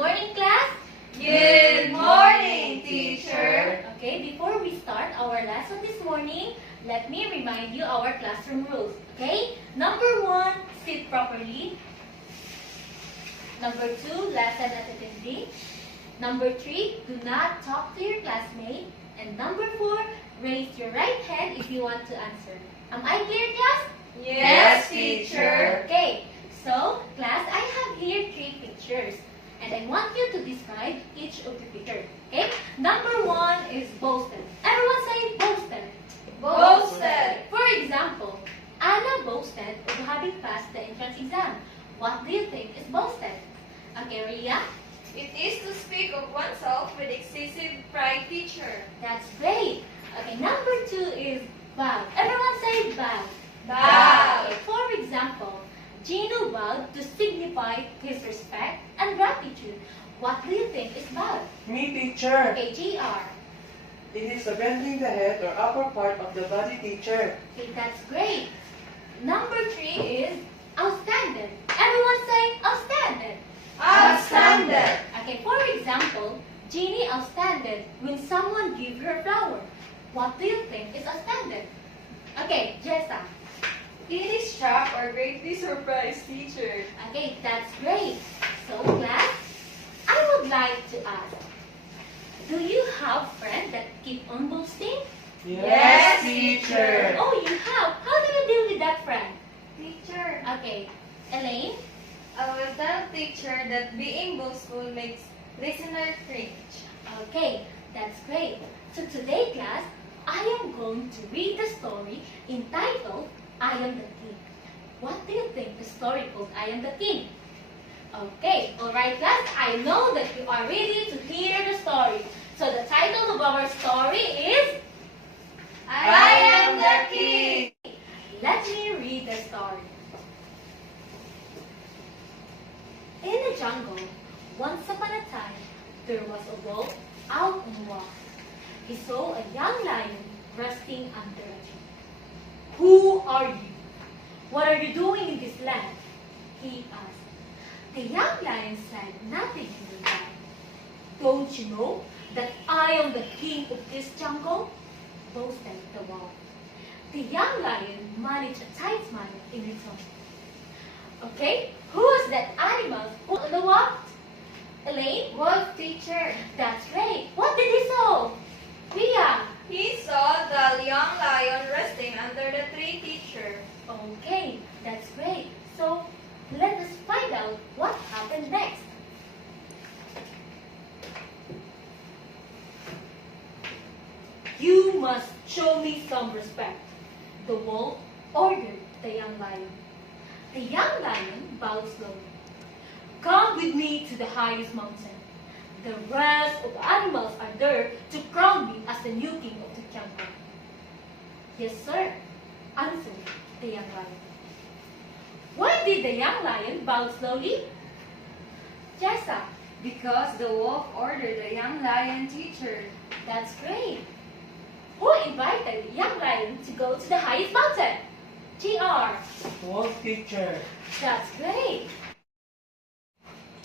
morning, class. Good morning, teacher. Okay, before we start our lesson this morning, let me remind you our classroom rules. Okay, number 1, sit properly. Number 2, listen attentively. Number 3, do not talk to your classmate. And number 4, raise your right hand if you want to answer. Am I clear, class? Yes, teacher. Okay, so class, I have here 3 pictures. And I want you to describe each of the pictures. Okay? Number 1 is boasted. Everyone say boasted. Boasted. For example, Anna boasted of having passed the entrance exam. What do you think is boasted? Okay, Ria? It is to speak of oneself with excessive pride, teacher. That's great. Okay, number 2 is bow. Everyone say bow. Bow. Okay, for example, Gino bowed to signify his respect and gratitude. What do you think is bow? Me, teacher. Okay, GR. It is the bending the head or upper part of the body, teacher. Okay, that's great. Number 3 is outstanding. Everyone say outstanding. Outstanding. Okay, for example, Jeannie outstanding when someone give her flower. What do you think is outstanding? Okay, Jessa. It is shocked or greatly surprised, teacher. Okay, that's great. So, class, I would like to ask, do you have friends that keep on boasting? Yes, teacher. Oh, you have. How do you deal with that friend? Teacher, Okay, Elaine? I will tell teacher that being boastful makes listener cringe. Okay, that's great. So today, class, I am going to read the story entitled I Am the King. What do you think the story called I Am the King? Okay, alright class, I know that you are ready to hear the story. So the title of our story is I am the king. Let me read the story. In the jungle, once upon a time, there was a wolf out on a walk. He saw a young lion resting under a tree. Who are you? What are you doing in this land? He asked. The young lion said nothing in reply. Don't you know that I am the king of this jungle? Boasted the wolf. The young lion managed a tight smile in return. Okay, who is that animal who on the walk? Elaine? Wolf, teacher. That's right. What did he saw? Ria? He saw the young lion resting under the tree, teacher. Okay, that's great. So, let us find out what happened next. You must show me some respect, the wolf ordered the young lion. The young lion bowed slowly. Come with me to the highest mountain. The rest of the animals are there to crown me as the new king of the jungle. Yes, sir, answered the young lion. Why did the young lion bow slowly? Jessa, Because the wolf ordered the young lion, teacher. that's great. Who invited the young lion to go to the highest mountain? GR, Wolf, teacher. that's great.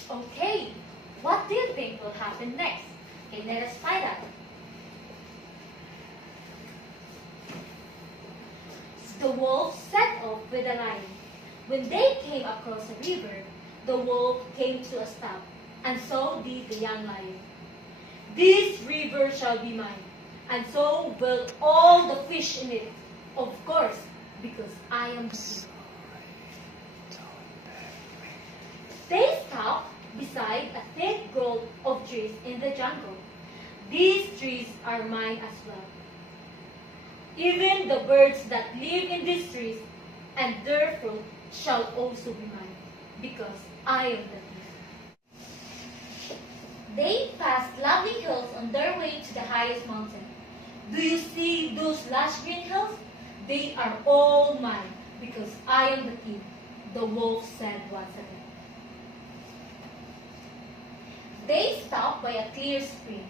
Okay, what do you think will happen next? Okay, let us find out. The wolf set off with the lion. When they came across a river, the wolf came to a stop, and so did the young lion. This river shall be mine, and so will all the fish in it, of course, because I am the king. They stopped beside a thick grove of trees in the jungle. These trees are mine as well. Even the birds that live in these trees and their fruit shall also be mine, because I am the king. They passed lovely hills on their way to the highest mountain. Do you see those lush green hills? They are all mine, because I am the king, the wolf said once again. They stopped by a clear spring.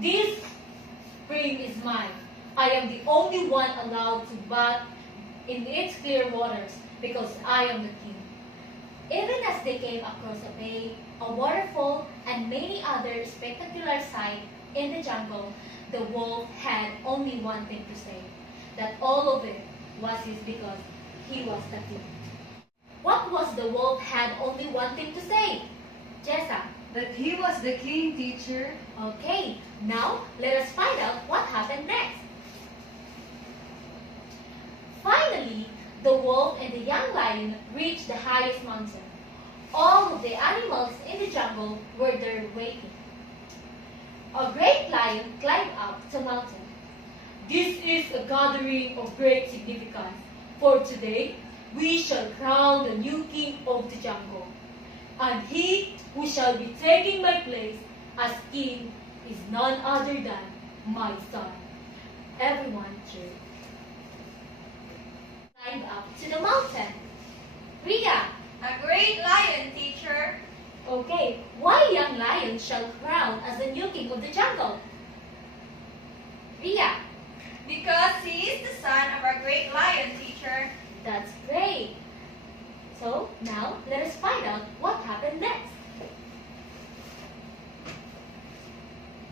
This spring is mine. I am the only one allowed to bathe in its clear waters because I am the king. Even as they came across a bay, a waterfall, and many other spectacular sights in the jungle, the wolf had only one thing to say, that all of it was his because he was the king. What was the wolf had only one thing to say? Jessa. That he was the king, teacher. Okay, now let us find out what happened next. Finally, the wolf and the young lion reached the highest mountain. All of the animals in the jungle were there waiting. A great lion climbed up the mountain. This is a gathering of great significance, for today we shall crown the new king of the jungle. And he who shall be taking my place as king is none other than my son. Everyone cheered. Climbed up to the mountain. Ria. A great lion, teacher. Okay, why young lion shall crown as the new king of the jungle? Ria. Because he is the son of our great lion, teacher. That's great. So now let us find out what happened next.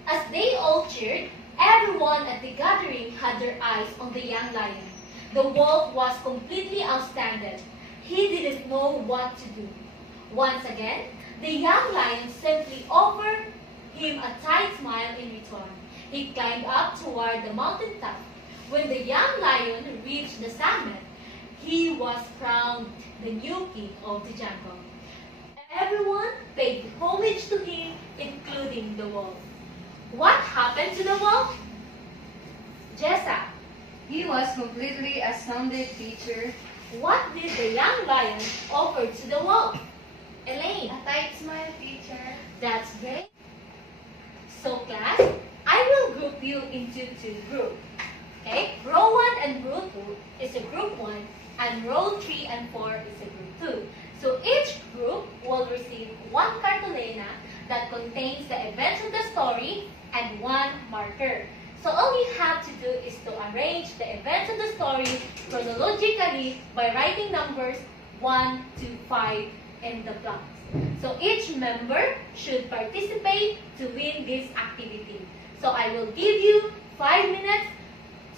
As they all cheered, everyone at the gathering had their eyes on the young lion. The wolf was completely outstanding. He didn't know what to do. Once again, the young lion simply offered him a tight smile in return. He climbed up toward the mountain top. When the young lion reached the summit, he was crowned the new king of the jungle. Everyone paid homage to him, including the wolf. What happened to the wolf? Jessa. He was completely astounded, teacher. What did the young lion offer to the wolf? Elaine. A tight smile, teacher. That's great. So class, I will group you into two groups. Okay? Row 1 and row 2 is a group 1, and row 3 and 4 is a group 2. So each group will receive one cartolina that contains the events of the story and one marker. So all you have to do is to arrange the events of the story chronologically by writing numbers 1 to 5 in the blocks. So each member should participate to win this activity. So I will give you 5 minutes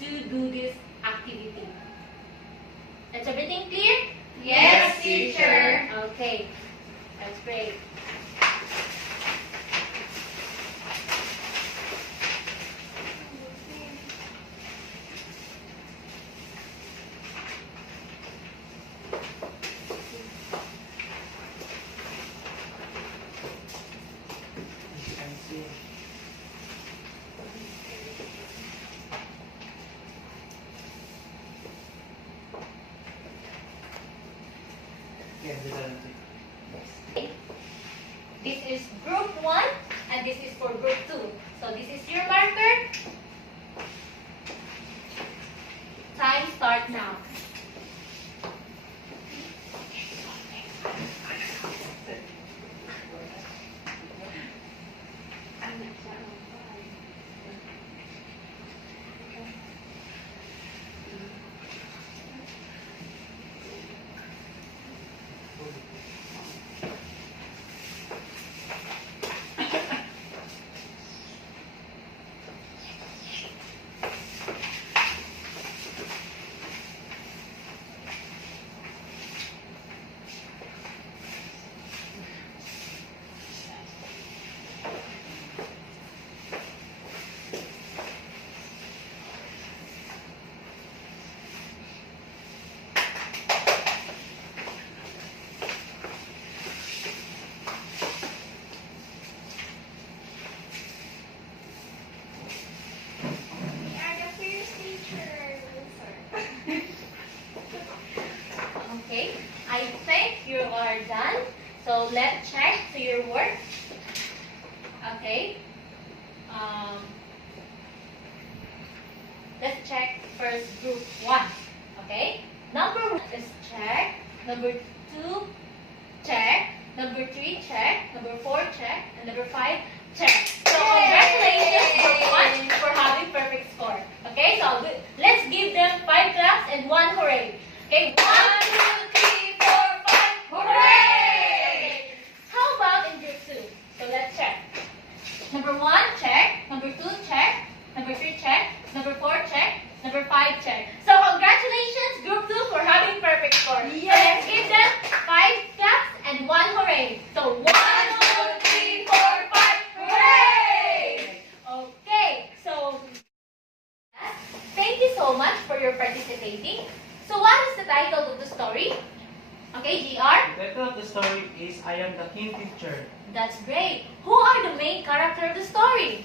to do this activity. Is everything clear? Yes, teacher. Okay, that's great. This is group 1 and this is for group 2. So this is your marker. Time start now. Okay, I think you are done. So let's check to your work. Okay. Let's check first group 1. Okay. Number 1 is check. Number 2, check. Number 3, check. Number 4, check. And number 5, check. So congratulations group 1 for having perfect score. Okay, so let's give them 5 claps and 1 hooray. Okay, 1, 2, 3, 4, 5, hooray! Okay, GR? The title of the story is I Am the King, Teacher. That's great. Who are the main character of the story?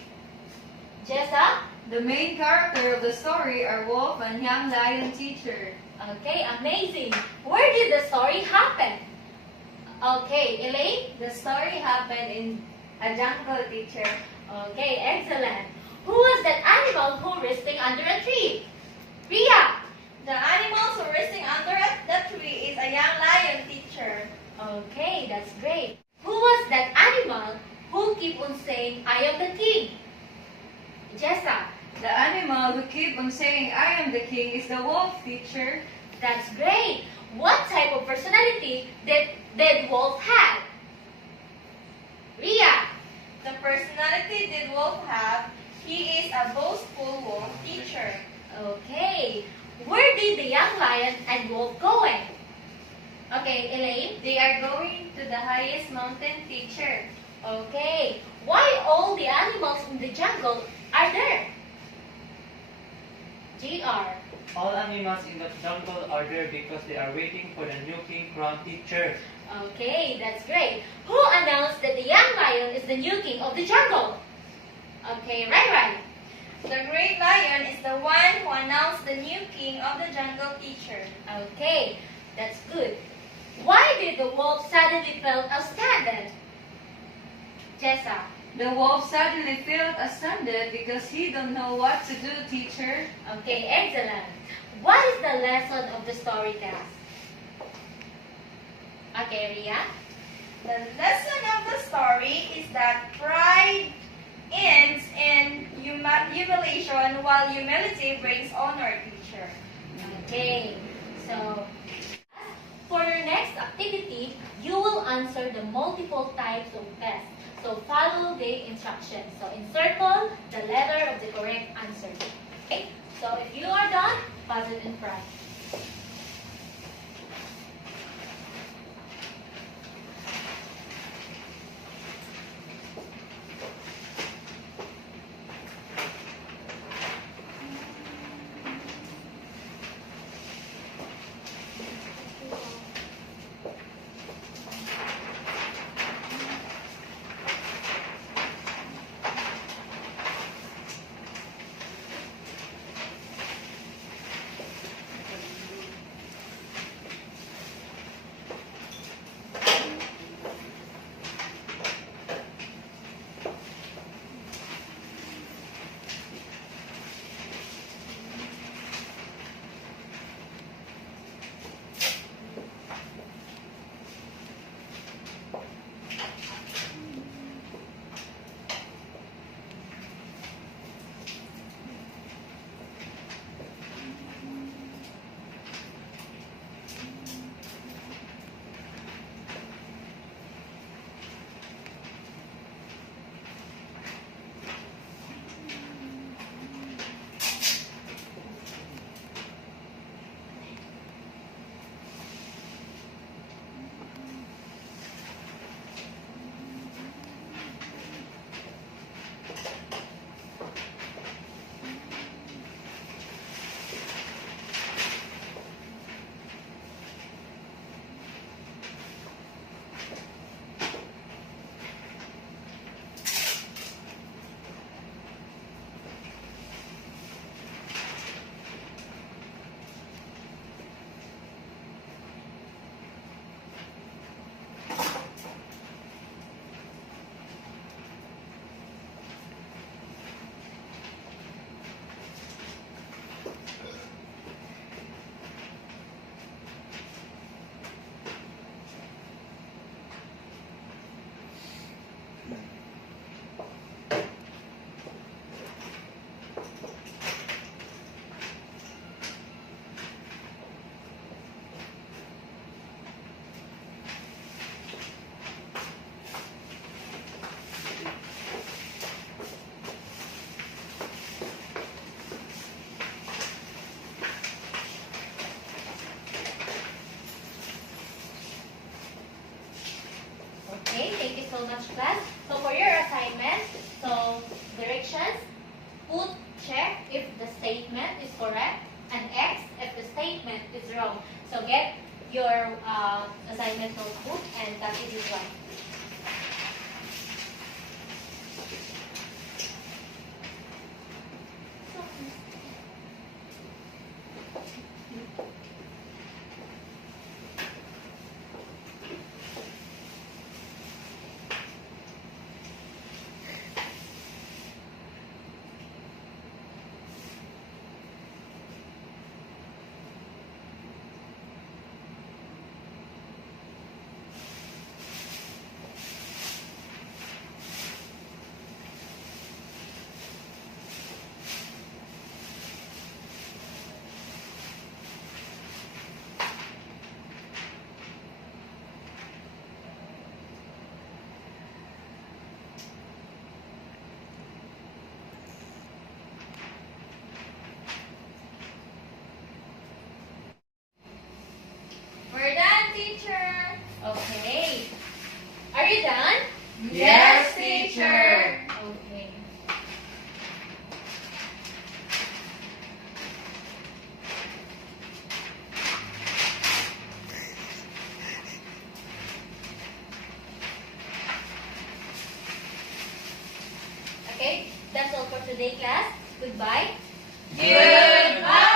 Jessa? The main character of the story are Wolf and Young Lion Teacher. Okay, amazing. Where did the story happen? Okay, Elaine? The story happened in a jungle, Teacher. Okay, excellent. Who was that animal who resting under a tree? Ria? The animals who are resting under the tree is a young lion, Teacher. Okay, that's great. Who was that animal who keep on saying, I am the king? Jessa? The animal who keep on saying I am the king is the wolf, Teacher. That's great. What type of personality did Wolf have? Ria? The personality that wolf have, he is a boastful wolf, Teacher. Okay. Where did the young lion and wolf going? Okay, Elaine? They are going to the highest mountain, Teacher. Okay. Why all the animals in the jungle are there? GR. All animals in the jungle are there because they are waiting for the new king crowned, Teacher. Okay, that's great. Who announced that the young lion is the new king of the jungle? Okay, right. The great lion is the one who announced the new king of the jungle, Teacher. Okay, that's good. Why did the wolf suddenly felt outstanding? Jessa. The wolf suddenly felt astounded because he don't know what to do, Teacher. Okay, excellent. What is the lesson of the story, class? Okay, Ria. The lesson of the story is that pride ends in humiliation while humility brings honor, Teacher. Okay, so for your next activity, you will answer the multiple types of tests. So follow the instructions. So encircle the letter of the correct answer. Okay, so if you are done, pass it in front. Okay, thank you so much, class. So for your assignment, so directions, put check if the statement is correct and X if the statement is wrong. So get your assignment notebook, and that is this one. We're done, teacher. Okay. Are you done? Yes, teacher. Okay. Okay, that's all for today, class. Goodbye. Goodbye.